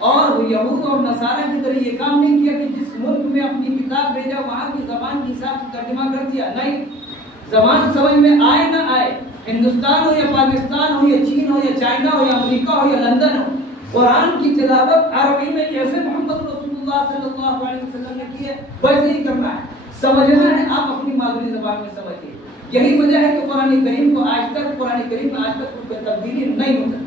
اور یہود اور نصارہ کی طرح یہ کام نہیں کیا کہ جس ملک میں اپنی کتاب بھیجا وہاں کی زبان کے حساب سے ترجمہ کر دیا. نہیں، زبان سمجھ میں آئے نہ آئے، ہندوستان ہو یا پاکستان ہو یا چین ہو یا چائنا ہو یا امریکہ ہو یا لندن ہو، قرآن کی تلاوت عربی میں جیسے محمد رسول اللہ صلی اللہ علیہ وسلم نے کی ہے ویسے ہی کرنا ہے. سمجھنا ہے آپ اپنی مادری زبان میں سمجھیے. یہی وجہ ہے کہ قرآن کریم کو آج تک کوئی تبدیلی نہیں ہو سکتی.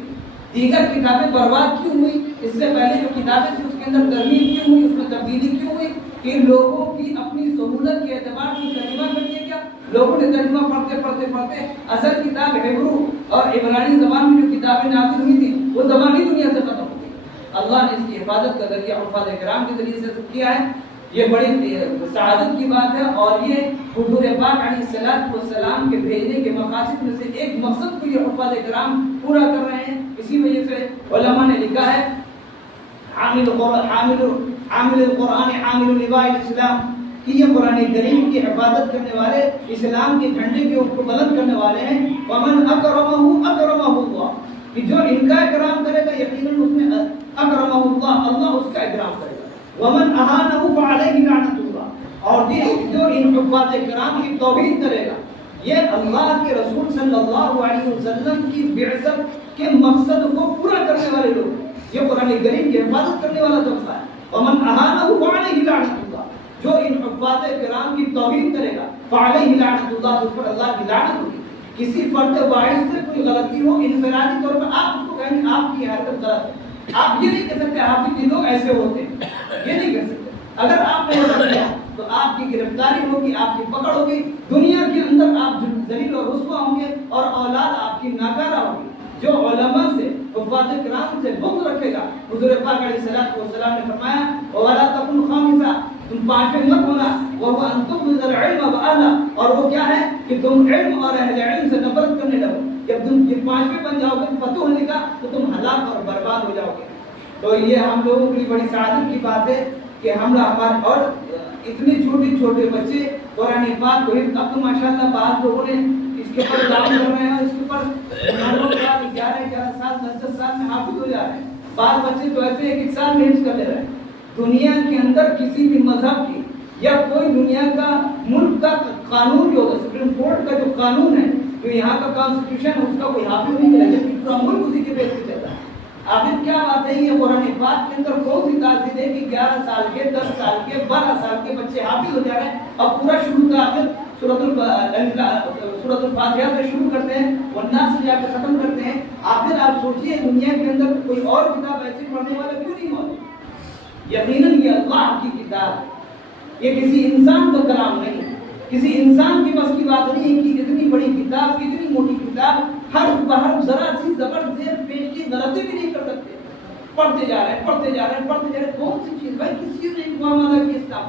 دیگر کتابیں برباد کیوں ہوئی؟ اس سے پہلے جو کتابیں تھیں اس کے اندر ترمیم کیوں ہوئی، اس میں تبدیلی کیوں ہوئی؟ کہ لوگوں کی اپنی سہولت کے اعتبار سے ترجمہ کر دیا گیا. لوگوں نے ترجمہ پڑھتے اصل کتاب ہیبرو اور عبرانی زبان میں جو کتابیں نازل ہوئی تھیں وہ زبانی دنیا سے ختم ہو گئی. اللہ نے اس کی حفاظت کا ذریعہ حفاظ کرام کے ذریعے سے کیا ہے. یہ بڑی سعادت کی بات ہے، اور یہ حضور پاک علیہ السلام کے بھیجنے کے مقاصد میں سے ایک مقصد کو یہ حفاظ کرام پورا کر رہے ہیں. اسی وجہ سے علماء نے لکھا ہے حامل القرآن حامل لواء الاسلام، کہ یہ قرآن کریم کی حفاظت کرنے والے، اسلام کے جھنڈے کے اوپر بلند کرنے والے ہیں. ومن اکرمہ اللہ، کہ جو ان کا اکرام کرے گا یقیناً اس میں اکرمہ اللہ اس کا اکرام کرے گا. ومن اہانہ فعلیہ لعنۃ اللہ، اور جو ان حفاظ کرام کی توہین کرے گا، یہ اللہ کے رسول صلی اللہ علیہ وسلم کی بعثت کے مقصد کو پورا کرنے والے لوگ. یہ قرآن کریم کی حفاظت کرنے والا طبقہ ہے. ومن اہانہ فعلیہ لعنۃ اللہ، جو ان حفاظ کرام کی توہین کرے گا فعلیہ لعنۃ اللہ، اس پر اللہ کی لعنت ہوگی. کسی فرد واحد سے کوئی غلطی ہو انفرادی طور پر آپ اس کو کہیں آپ کی حرکت غلط ہے، آپ یہ نہیں کہہ سکتے حافظ کے لوگ ایسے ہوتے ہیں، یہ نہیں کہہ سکتے. اگر آپ نے ایسا کیا تو آپ کی گرفتاری ہوگی، آپ کی پکڑ ہوگی، دنیا کے اندر آپ ذلیل اور رسوا ہوں گے، اور اولاد آپ کی ناکارہ ہوگی. جو علماء سے حفاظ کرام سے بغض رکھے گا، حضور پاک علیہ السلام نے فرمایا وَلَا تَكُنْ خَامِسًا، تم پانچویں مت ہونا. وَهُوَ أَن تُبْغِضَ الْعِلْمَ وَأَهْلَهُ، اور وہ کیا ہے کہ تم علم اور اہل علم سے نفرت کرنے لگو. جب تم یہ پانچویں بن جاؤ گے فتح ہونے کا تو تم ہلاک اور برباد ہو جاؤ گے. تو یہ ہم لوگوں کے لیے بڑی سعادت کی بات ہے کہ ہم ہمارے اور اتنے چھوٹے بچے قرآن پاک کو اب تو ماشاءاللہ بعض لوگوں نے اس کے اوپر کام کر رہے ہیں، اس کے اوپر 11 سال 10 سال میں حافظ ہو جا رہے ہیں. بعض بچے تو ایسے ایک سال میں حفظ کر لے رہے ہیں. دنیا کے اندر کسی بھی مذہب کی یا کوئی دنیا کا ملک کا قانون جو ہوگا، سپریم کورٹ کا جو قانون ہے، جو یہاں کا کانسٹیٹیوشن ہے، اس کا کوئی حافظ نہیں کرے گا، پورا ملک اسی کے بیس پہ چل رہا ہے. آخر کیا بات ہے؟ یہ قرآن پاک کے اندر کون سی تاثیر ہے کہ 11 سال کے 10 سال کے 12 سال کے بچے حافظ ہو جا رہے ہیں، اور پورا شروع کا آخر سورۃ الفاتحہ سے شروع کرتے ہیں والناس سے جا کے ختم کرتے ہیں. آخر آپ سوچئے دنیا کے اندر کوئی اور کتاب ایسی پڑھنے والا کیوں نہیں موجود؟ یقیناً یہ اللہ کی کتاب ہے، یہ کسی انسان کا کلام نہیں ہے. کسی انسان کی بس کی بات نہیں ہے کہ اتنی بڑی کتاب، اتنی موٹی کتاب، ہر بہر ذرا سی زبر زیر پیش کی غلطی بھی نہیں کر سکتے. پڑھتے جا رہے ہیں. کون سی چیز بھائی کسی نے انفارم ادا کی اس کا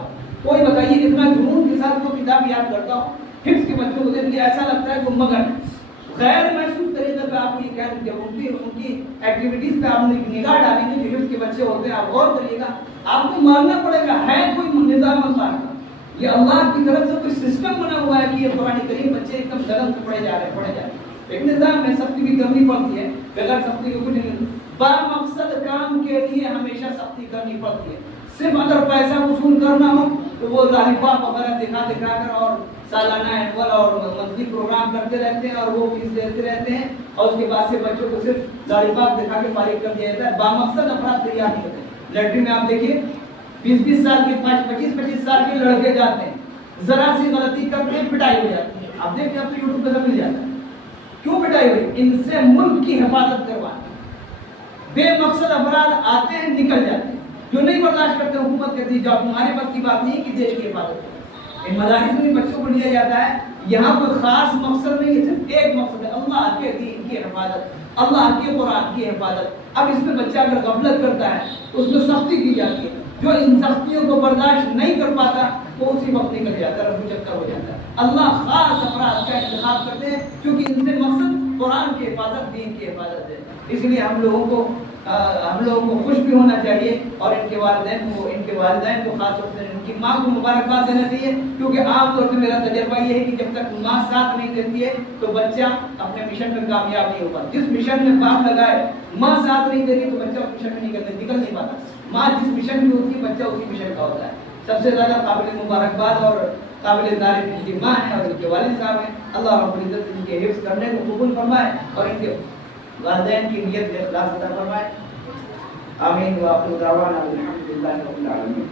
کوئی بتائیے کتنا جنون کے ساتھ وہ کتاب یاد کرتا ہوں. حفظ کے بچوں کو دیکھ کے ایسا لگتا ہے کہ مگن ہے. غیر محسوس طریقے پہ آپ کو یہ کہہ دیں کہ ان کی ایکٹیویٹیز پہ آپ نگاہ ڈالیں گے جو حفظ کے بچے ہوتے ہیں، آپ غور کریے گا، آپ کو ماننا پڑے گا ہے کوئی نظام اللہ کا. یہ اللہ کی طرف سے کوئی سسٹم بنا ہوا ہے کہ یہ قرآن کریم بچے ایک دم لگن سے پڑھے جا رہے ہیں. ایک نظام ہے، سختی بھی کرنی پڑتی ہے، بغیر سختی کے کچھ نہیں. با مقصد کام کے لیے ہمیشہ سختی کرنی پڑتی ہے. صرف اگر پیسہ وصول کرنا ہو تو وہ لالیپاپ وغیرہ دکھا کر اور سالانہ اینول اور منتھلی پروگرام کرتے رہتے ہیں اور وہ فیس دیتے رہتے ہیں، اور اس کے بعد سے بچوں کو صرف لالیپاپ دکھا کے فارغ کر دیا جاتا ہے. با مقصد افراد تیار نہیں ہوتے. لیٹری میں آپ دیکھیے 20 سال کے 25 سال کے لڑکے جاتے ہیں، ذرا سی غلطی کرتے ہیں پٹائی ہو جاتی ہے. آپ دیکھیں اب تو یوٹیوب پہ سب مل جاتا ہے. کیوں پٹائی ہوئی؟ ان سے ملک کی حفاظت کروانا. بے مقصد افراد آتے ہیں نکل جاتے ہیں، جو نہیں برداشت کرتے حکومت کہتی ہے جاؤ تمہارے بس کی بات نہیں کہ دیش کی حفاظت کرو. ان مدارس میں بچوں کو لیا جاتا ہے، یہاں کوئی خاص مقصد نہیں ہے، صرف ایک مقصد ہے اللہ کے دین کی حفاظت، اللہ کے قرآن کی حفاظت. اب اس میں بچہ اگر غفلت کرتا ہے اس میں سختی کی جاتی ہے. جو ان سختیوں کو برداشت نہیں کر پاتا وہ اسی وقت نکل جاتا ہے، رفو چکر ہو جاتا ہے. اللہ خاص افراد کا انتخاب کرتے ہیں کیونکہ ان سے مقصد قرآن کی حفاظت، دین کی حفاظت ہے. اس لیے ہم لوگوں کو ہم لوگوں کو خوش بھی ہونا چاہیے اور ان کے والدین کو خاص طور سے ان کی ماں کو مبارکباد دینا چاہیے، کیونکہ عام طور سے میرا تجربہ یہ ہے کہ جب تک ماں ساتھ نہیں دیتی ہے تو بچہ اپنے مشن میں کامیاب نہیں ہوگا۔ جس مشن میں باپ لگائے ماں ساتھ نہیں دے رہی تو بچہ اس مشن میں نکل نہیں پاتا۔ ماں جس مشن میں ہوتی ہے بچہ اسی مشن کا ہوتا ہے۔ سب سے زیادہ قابل مبارکباد اور قابل تعریف ان کی ماں ہے اور ان کے والد صاحب ہیں۔ اللہ رب العزت ان کے حفظ کرنے کو قبول فرمائے اور ان کے والدین کی نیت میں اخلاص عطا فرمائے۔ آمین۔ وآخر دعوانا الحمد للہ رب العالمین۔